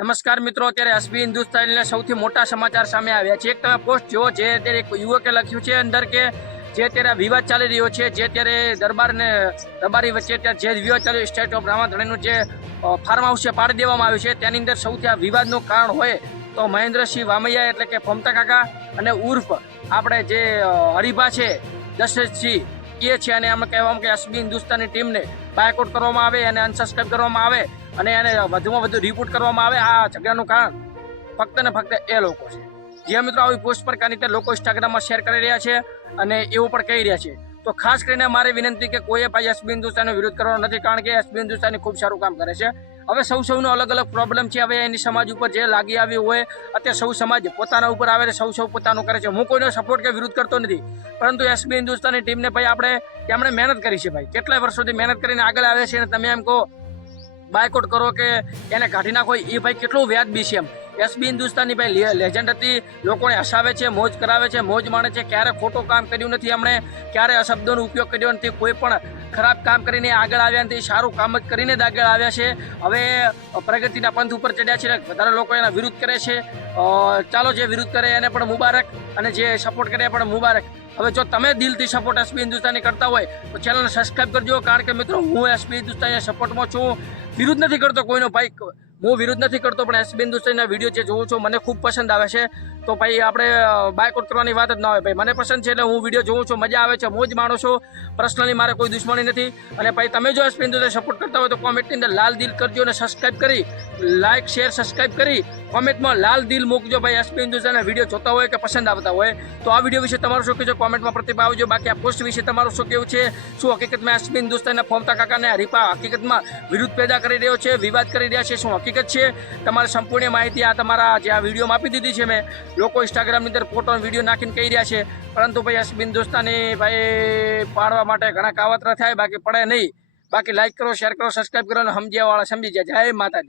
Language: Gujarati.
નમસ્કાર મિત્રો, અત્યારે એસબી હિન્દુસ્તાનના સૌથી મોટા સમાચાર સામે આવ્યા છે. એક તમે પોસ્ટ જુઓ, જે અત્યારે એક યુવકે લખ્યું છે અંદર કે જે અત્યારે વિવાદ ચાલી રહ્યો છે, જે અત્યારે દરબાર ને રબારી વચ્ચે અત્યારે જે વિવાદ ચાલ્યો, સ્ટેટ ઓફ રામાધણીનું જે ફાર્મ હાઉસ છે પાડી દેવામાં આવ્યું છે, તેની અંદર સૌથી આ વિવાદનું કારણ હોય તો મહેન્દ્રસિંહ વામૈયા એટલે કે ફમતા કાકા અને ઉર્ફ આપણે જે હરિભા છે દશરથસિંહ એ છે, અને એમ કહેવામાં કે એસબી હિન્દુસ્તાનની ટીમને બાયકોટ કરવામાં આવે અને અનસબસ્ક્રાઇબ કરવામાં આવે અને એને વધુમાં વધુ રિપોર્ટ કરવામાં આવે. આ ઝઘડાનું કારણ ફક્ત ને ફક્ત એ લોકો છે. જે મિત્રો આવી પોસ્ટ પર કાની લોકો ઇન્સ્ટાગ્રામમાં શેર કરી રહ્યા છે અને એવું પણ કહી રહ્યા છે. તો ખાસ કરીને મારી વિનંતી કે કોઈએ ભાઈ એસબી હિન્દુસ્તાનનો વિરોધ કરવાનો નથી, કારણ કે એસબી હિન્દુસ્તાની ખૂબ સારું કામ કરે છે. હવે સૌનો અલગ અલગ પ્રોબ્લેમ છે. હવે એની સમાજ ઉપર જે લાગી આવી હોય, અત્યારે સૌ સમાજ પોતાના ઉપર આવે સૌ પોતાનું કરે છે. હું કોઈનો સપોર્ટ કે વિરોધ કરતો નથી, પરંતુ એસબી હિન્દુસ્તાની ટીમને ભાઈ એમણે મહેનત કરી છે. ભાઈ કેટલાય વર્ષોથી મહેનત કરીને આગળ આવે છે અને તમે એમ કહો બાયકોટ કરો કે એને કાઢી નાખો, એ ભાઈ કેટલું વ્યાજબી છે. એમ એસબી હિન્દુસ્તાનની ભાઈ લેજન્ડ હતી, લોકોને હસાવે છે, મોજ કરાવે છે, મોજ માણે છે. ક્યારે ખોટું કામ કર્યું નથી એમણે, ક્યારે અશબ્દોનો ઉપયોગ કર્યો નથી, કોઈ પણ ખરાબ કામ કરીને આગળ આવ્યા નથી, સારું કામ જ કરીને જ આગળ આવ્યા છે. હવે પ્રગતિના પંથ ઉપર ચડ્યા છે, વધારે લોકો એના વિરુદ્ધ કરે છે. ચાલો, જે વિરુદ્ધ કરે એને પણ મુબારક અને જે સપોર્ટ કરે એ પણ મુબારક. હવે જો તમે દિલથી સપોર્ટ એસબી હિન્દુસ્તાની કરતા હોય તો ચેનલને સબસ્ક્રાઈબ કરજો, કારણ કે મિત્રો હું એસબી હિન્દુસ્તાનીના સપોર્ટમાં છું. વિરુદ્ધ નથી કરતો કોઈનો ભાઈ, હું વિરુદ્ધ નથી કરતો, પણ એસબી હિન્દુસ્તાનીના વિડીયો જે જોઉં છું મને ખૂબ પસંદ આવે છે. તો ભાઈ આપણે બાયકોટ કરવાની વાત જ ના હોય. ભાઈ મને પસંદ છે એટલે હું વિડીયો જોઉં છું, મજા આવે છે, મોજ માણું છું. પર્સનલી મારે કોઈ દુશ્મની નથી. અને ભાઈ તમે જો એસબી હિન્દુસ્તાની સપોર્ટ કરતા હોય તો કોમેન્ટની અંદર લાલ દિલ કરજો અને સબસ્ક્રાઈબ કરી લાઇક શેર સબસ્ક્રાઈબ કરી કોમેન્ટમાં લાલ દિલ મૂકજો. ભાઈ એસબી હિન્દુસ્તાનના વિડીયો જોતા હોય કે પસંદ આવતા હોય તો આ વિડીયો વિશે તમારું શું કહેજો કોમેન્ટમાં પ્રતિભાવ આવજો. બાકી આ પોસ્ટ વિશે તમારું શું કેવું છે? શું હકીકતમાં એસબી હિન્દુસ્તાનના ફમતા કાકાને હરીફા હકીકતમાં વિરુદ્ધ પેદા કરી રહ્યો છે, વિવાદ કરી રહ્યા છે, શું હકીકત છે? તમારે સંપૂર્ણ માહિતી આ તમારા જે આ વિડીયોમાં આપી દીધી છે મેં. લોકો ઇન્સ્ટાગ્રામની અંદર ફોટો વિડીયો નાખીને કહી રહ્યા છે, પરંતુ ભાઈ એસબી હિન્દુસ્તાની ભાઈ પાડવા માટે ઘણા કાવતરા થાય, બાકી પડે નહીં. બાકી લાઈક કરો, શેર કરો, સબસ્ક્રાઈબ કરો અને સમજ્યાવાળા સમજી જાય. જય માતાજી.